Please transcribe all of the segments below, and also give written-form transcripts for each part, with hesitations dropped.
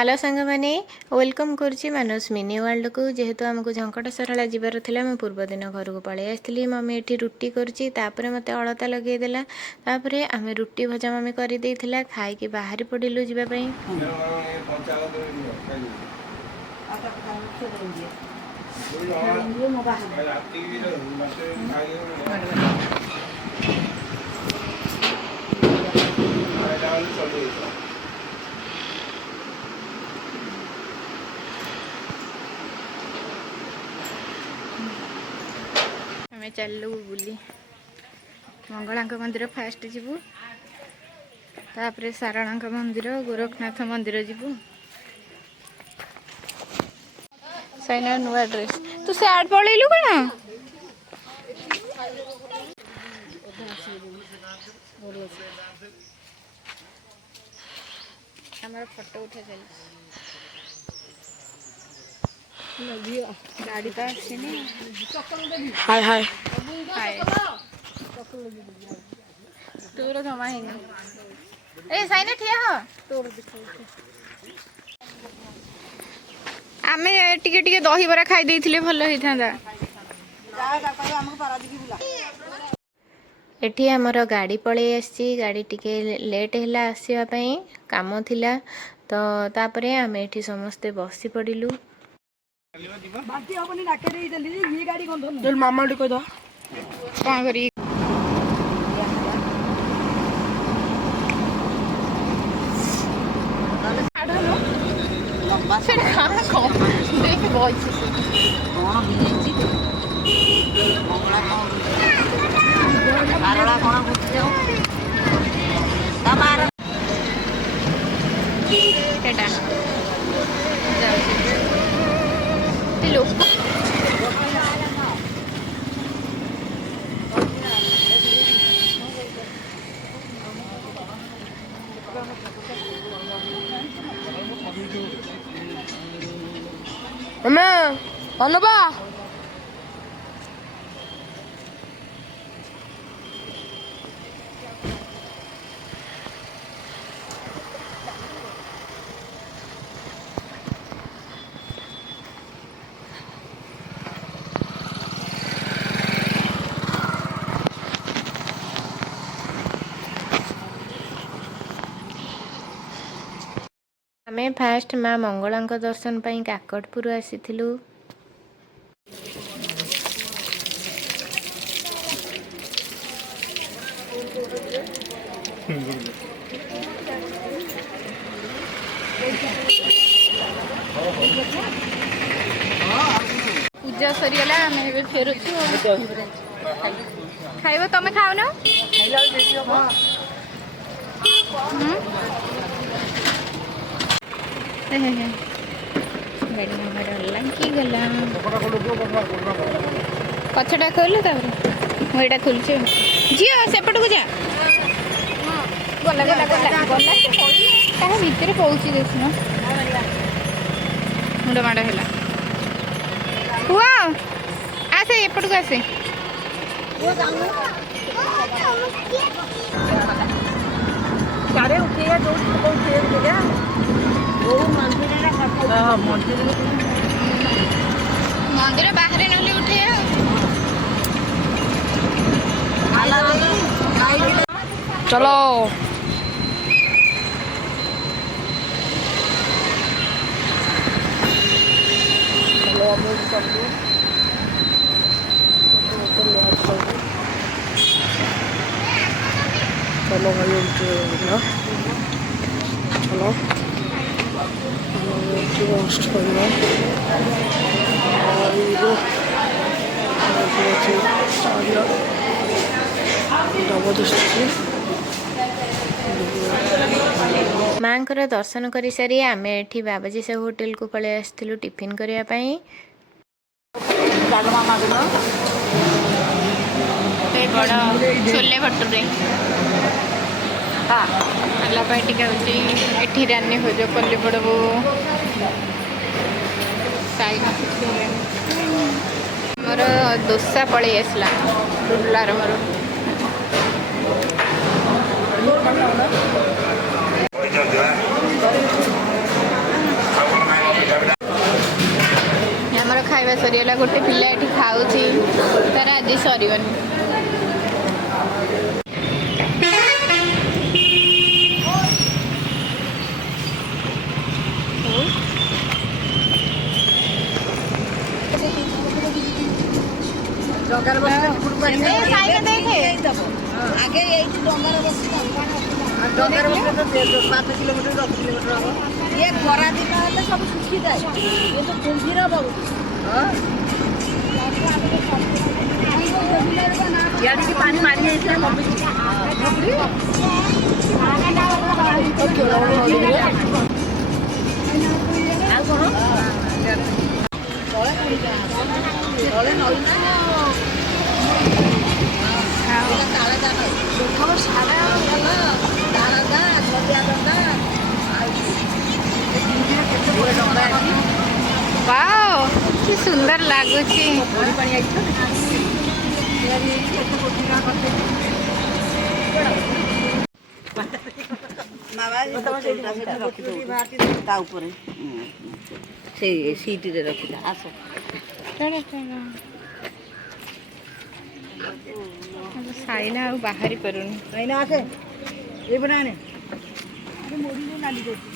Hello सांग मैंने welcome करुच्ची मानस mini world को जेहेतु आमको झंकट सरला जीवार थिला मैं पूर्व दिन घर को पलि आसती मम्मी ये रुटी करुच्ची मत अलता लगेदेला आम रुटी भजा मम्मी कर खाई बाहरी पड़ू जावाई। आम चलू बुली मंगला मंदिर फास्ट जीवु तापर सारणा मंदिर गोरखनाथ मंदिर जीवु। सैना नुआ ड्रेस तू से आड पलैलु कौन हमारा फोटो उठा चल गाड़ी तो आसनी। हाय हाय हाय तोर जमा है ए साइना ठिया हो तोर आमे टिके टिके दही बरा खाई देइथिले भलो होई थांदा। एठी हमर गाड़ी पळे आसी गाड़ी टिके लेट हैला आसीबा पई काम थिला तो तापरे आमे एठी समस्ते बसी पड़िलु। बाकी अपनी नाके रे जल्दी ये गाड़ी कौन धरना चल मामा को दो कौन करी लंबा से खाना को देख बहुत कौन भी मंगला आरला कौन पूछ जाओ तमार केटा लोग अम्मा अनुबा आमे फास्ट माँ मंगला दर्शन पाई काकटपुर आसीथिलु। पूजा सरीगला आमे फेरुछु खाइबो तमे खाओ ना गाड़ी नंबर लंकी गला कछटा खोल मुझे खोल झील सेपट को जा गला गला गला गला कहा भितर पहुँची देखुन मुंड माड़ है हुआ आसे एपट को आसे सारे उठेगा जो उठेगा मंदिर बाहर नली उठे चलो चलो भाई चलो पोस्ट करना माँ दर्शन कर सारी आम एठी बाबाजी साहू होटेल को पलि आसलु टिफिन करने बड़ छोले भटूरे टीका होती रानी भोज कली पड़बू मोर दोसा पलि आसला डुलार मोर खाଇବା ସରିଗଲା। ଗୋଟେ ପିଲା ଏଠି ଖାଉଛି, ତାର ଆଜି ସରିବନି। ଡଙ୍ଗାରେ ବସିଲେ ସେପଟକୁ ଆଗେ ଏଇଠି ଡଙ୍ଗାରେ ବସିଲେ ଡଙ୍ଗାରେ ବସିଲେ ତ 5 କିଲୋମିଟର 10 କିଲୋମିଟର ହବ। ଇଏ ଖରା ଦିନ ହେଲେ ସବୁ ଶୁଖିଯାଏ, କିନ୍ତୁ କୁମ୍ଭୀର ବହୁତ। ଇଆଡ଼ିକି ପାଣି ମାରି ଯାଇଥିଲା ଆଉ କଣ ତଳେ ନଈ वाओ कि सुंदर लागुची। ତା ଉପରେ ସେଇ ସିଟରେ ରଖିଲା। ଆସ ସାଇନା ଆଉ ବାହାରି ପାରୁନି। ଏଇନା ଆସେ ଏ ବନା ଆନେ ମୋଡ଼ିଲେ ନାଲି କରୁଛି।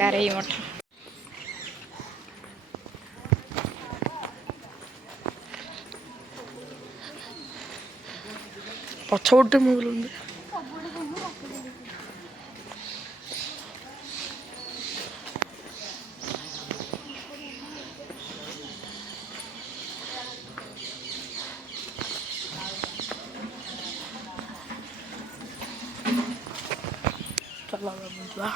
ଗାରେଇ ମଠ ପଛ ଗୋଟେ ମୁଁ चला ଯିବା।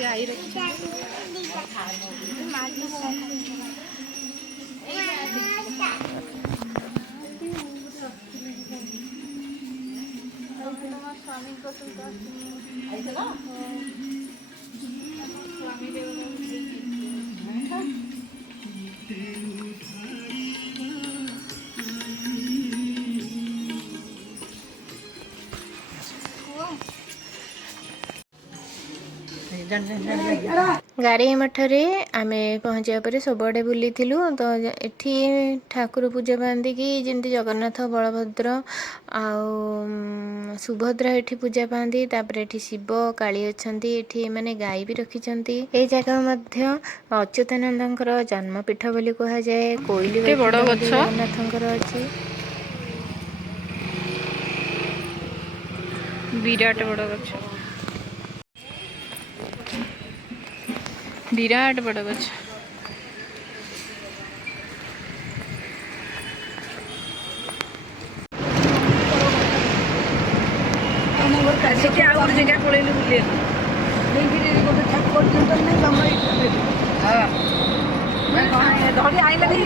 गाई रखी गारेई मठरे आमे पहुँचा पर सबुआडे बुलीलु। तो एठी ठाकुर पूजा पाती कि जमी जगन्नाथ बलभद्र सुभद्रा एठी पूजा पाती। तापर एठी शिव काली अछंती। एठी माने गाई भी रखिछंती। ए जगह मध्य अच्युतानंदଙ୍କର जन्मपीठ बोली कहा जाए। कोइली जगन्नाथଙ୍କର अछि। विराट बड़ गछ, विराट बड़ गछ। ଆସିକି ଆଉ ଗୋଟେ ଜାଗା ପଳେଇଲୁ ବୁଲିବାକୁ। ନେଇକିରି ଗୋଟେ ଠାକୁର ଜିନିଷ ନାହିଁ ତମ ହଁ ଧରି ଆଇଲା ବି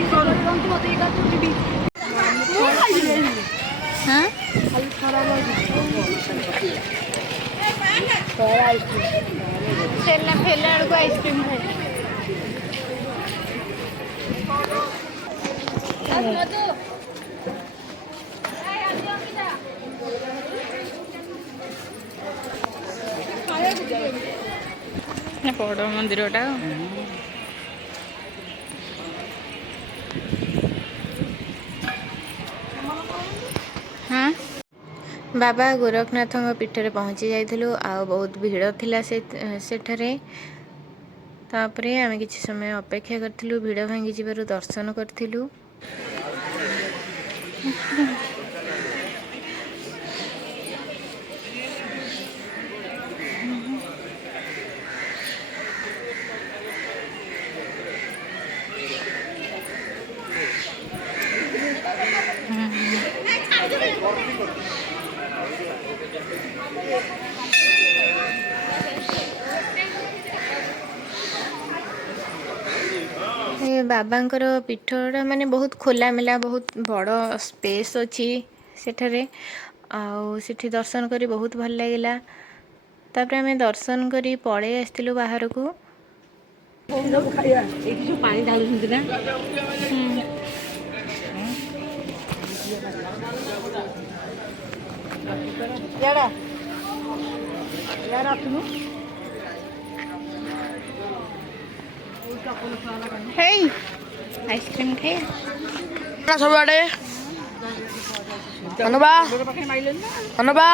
ठेला फेला बेलू आइसक्रीम खाई बड़ मंदिरटा। हाँ बाबा गोरखनाथ पीठरे पहुँची जाइलु आ बहुत भीड़ थिला सेठरे तापरे आमे किछि समय अपेक्षा करथिलु भीड़ भांगी जिबारु दर्शन करथिलु। बाबांकर पीठटा माने बहुत खोलामेला बहुत बड़ स्पेस अच्छी सेठरे आठी दर्शन करी बहुत भल लगिला। तापर आमे दर्शन करी पळे आस्तिलु बाहर को। पानी ढालुଛନ୍ତି ना याडा यार आसुनु हे आइसक्रीम खाए सब आड़े अनबा अनबा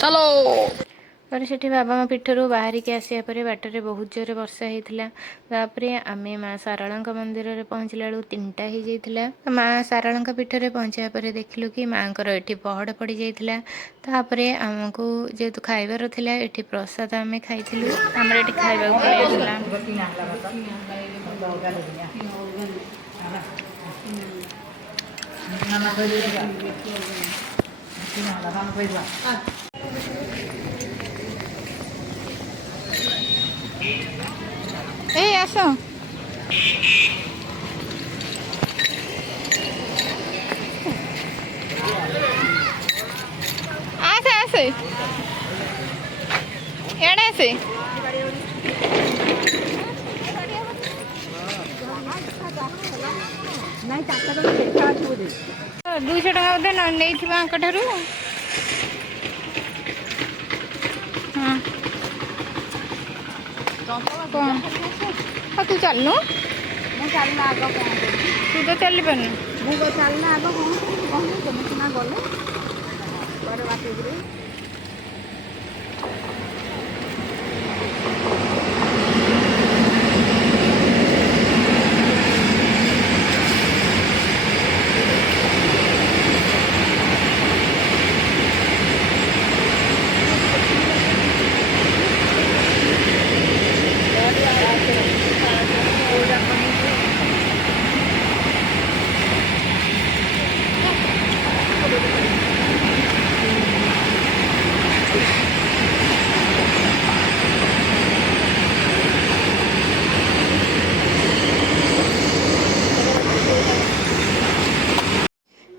चलो पर सेठी बाबा पीठरू बाहरिक आसिया परे बाटरे बहुत जोरे वर्षा होता। तापर आमे माँ सारला मंदिर में पहुँचला बेलू 3टा हो जाइथिला। माँ सारला पीठरे पहुँचा पर देखिलु कि माँ एठी पहड़ पड़ जाइथिला। तापरे आमको जेहेतु खाइबार थिला एठी प्रसाद आमे खाइथिलु। हमर एठी खाइबाक पड़ियाला ए आसो आसे आसे एड़े आसे नहीं 4 टका देखा अछि बोदे 200 टका बोधे न नेइथिबा अंकठारु। हां कौन तू चलनु ମୁଁ ଚାଲିଲା ଆଗ କ'ଣ କରିବି तू तो चली पारनु ମୁଁ ଚାଲିଲା ଆଗ କ'ଣ କହିବି ତମେ ସିନା ଗଲେ କୁଆଡ଼େ ବାଟରେ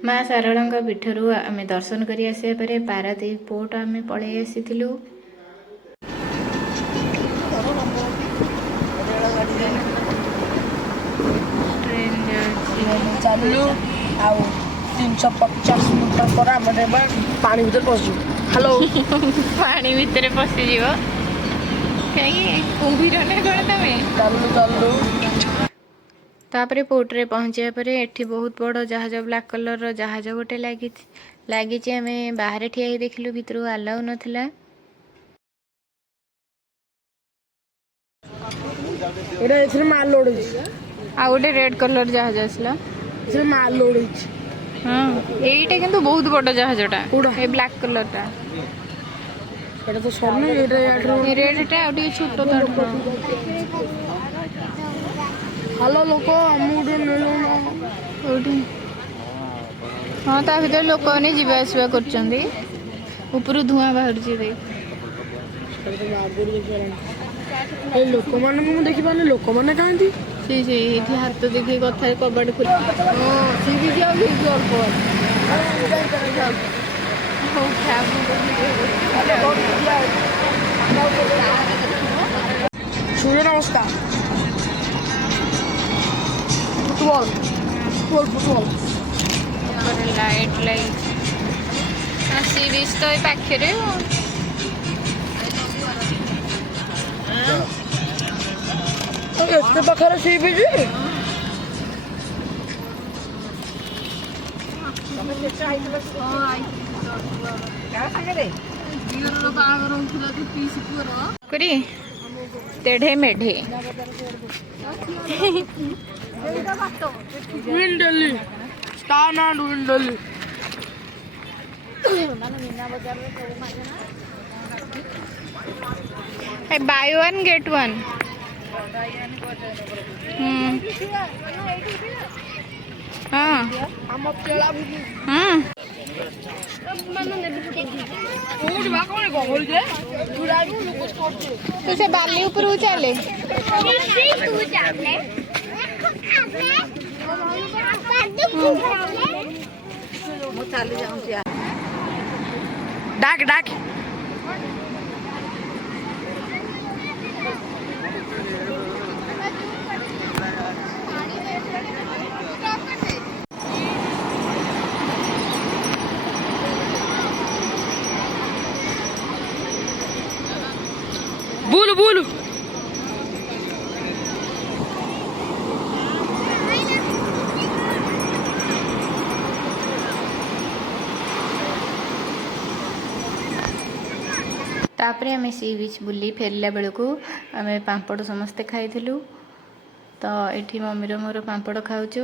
माँ सारला पीठरू आमे दर्शन करी आसिया परे पारादीप पोर्ट आमे पळे आसीथिलु। ट्रेन चलू आउ 350 मीटर पर आम पानी भीतर पशु हेलो पानी भितर पशि जीव कहीं कुंभीर ने कौन तमे चलू चलू तापरे पोर्ट रे पहुँचा पर एठी बहुत बड़ जहाज ब्लैक कलर रो जहाज गोटे लगी आमे बाहर ठिया ही देखिलु भितर अलाउ नथिला। एटा एथरे माल लोड होई आ गोटे रेड कलर जहाज आसला एथरे माल लोड होई हाँ एटा किंतु बहुत बड़ जहाजटा कोडा ए ब्लैक कलरटा एटा तो सोने एटा याडरो ए रेडटा आउटी छोटो ताटा हेलो लोक हमुडे नेलो ओठी हाँ ता भीतर लोक ने जीवा आसवा करचंदी ऊपर धुआं बाहर देख ए लोक माने मु देखि पाने लोक माने कांती सी सी एठी हाथ देखि कथा कबाड़ खुल हां सी भी जाओ भी जोर पर हो क्या Surya Namaskar football light light sea beach तो पाखे एते पाखरे सी भी जी କୁରି ତେଢ଼େ ମେଢ଼େ ୱିଣ୍ଡେଲି ଷ୍ଟାନ୍ ଆଣ୍ଡ ୱିଣ୍ଡେଲି ବାଇ ୱାନ୍ ଗେଟ୍ ୱାନ୍। ହଁ ଆମ ପେଳା ବୁଲି ହଁ କୋଉଠି ବା କଣ ଗହଳି ଯେ ଛୁଡାଇବୁ ଲୋକ କରୁଛୁ ତୁ ସେ ବାଲି ଉପରକୁ ଚାଲେ। ମୁଁ ଚାଲି ଯାଉଛି। ଡାକ ଡାକ ବୁଲୁ ବୁଲୁ ତାପରେ ଆମେ ସି ବିଚ୍ ବୁଲି ଫେରିଲା ବେଳକୁ ଆମେ ପାମ୍ପଡ଼ ସମସ୍ତେ ଖାଇଥିଲୁ। ତ ଏଠି ମମିର ମୋର ପାମ୍ପଡ଼ ଖାଉଛୁ।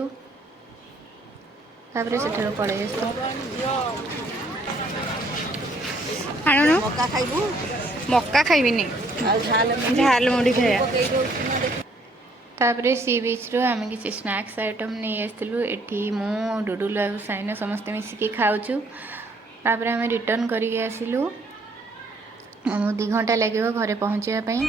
ତାପରେ ସେଠାରୁ ପଳେଇ ଆସିଲୁ। ଆଣୁନ ମକା ଖାଇବୁ ମକା ଖାଇବିନି, ଆଉ ଝାଲ ମୁଢ଼ି ଖାଇବା। ତାପରେ ସି ବିଚ୍ରୁ ଆମେ କିଛି ସ୍ନାକ୍ସ ଆଇଟମ୍ ନେଇ ଆସିଥିଲୁ। ଏଠି ମୁଁ ଡୁଡୁଲୁ ଆଉ ସାଇନା ସମସ୍ତେ ମିଶିକି ଖାଉଛୁ। ତାପରେ ଆମେ ରିଟର୍ନ କରିକି ଆସିଲୁ। 2 ଘଣ୍ଟା ଲାଗିବ ଘରେ ପହଞ୍ଚିବା ପାଇଁ।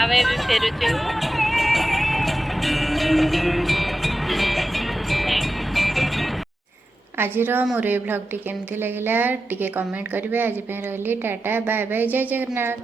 ଆମେ ଏବେ ଫେରୁଛୁ। ଆଜିର ମୋର ଏ ଭ୍ଲଗ୍ଟି କେମିତି ଲାଗିଲା ଟିକେ କମେଣ୍ଟ କରିବେ। ଆଜି ପାଇଁ ରହିଲି, ଟାଟା ବାଏ ବାଏ, ଜୟ ଜଗନ୍ନାଥ।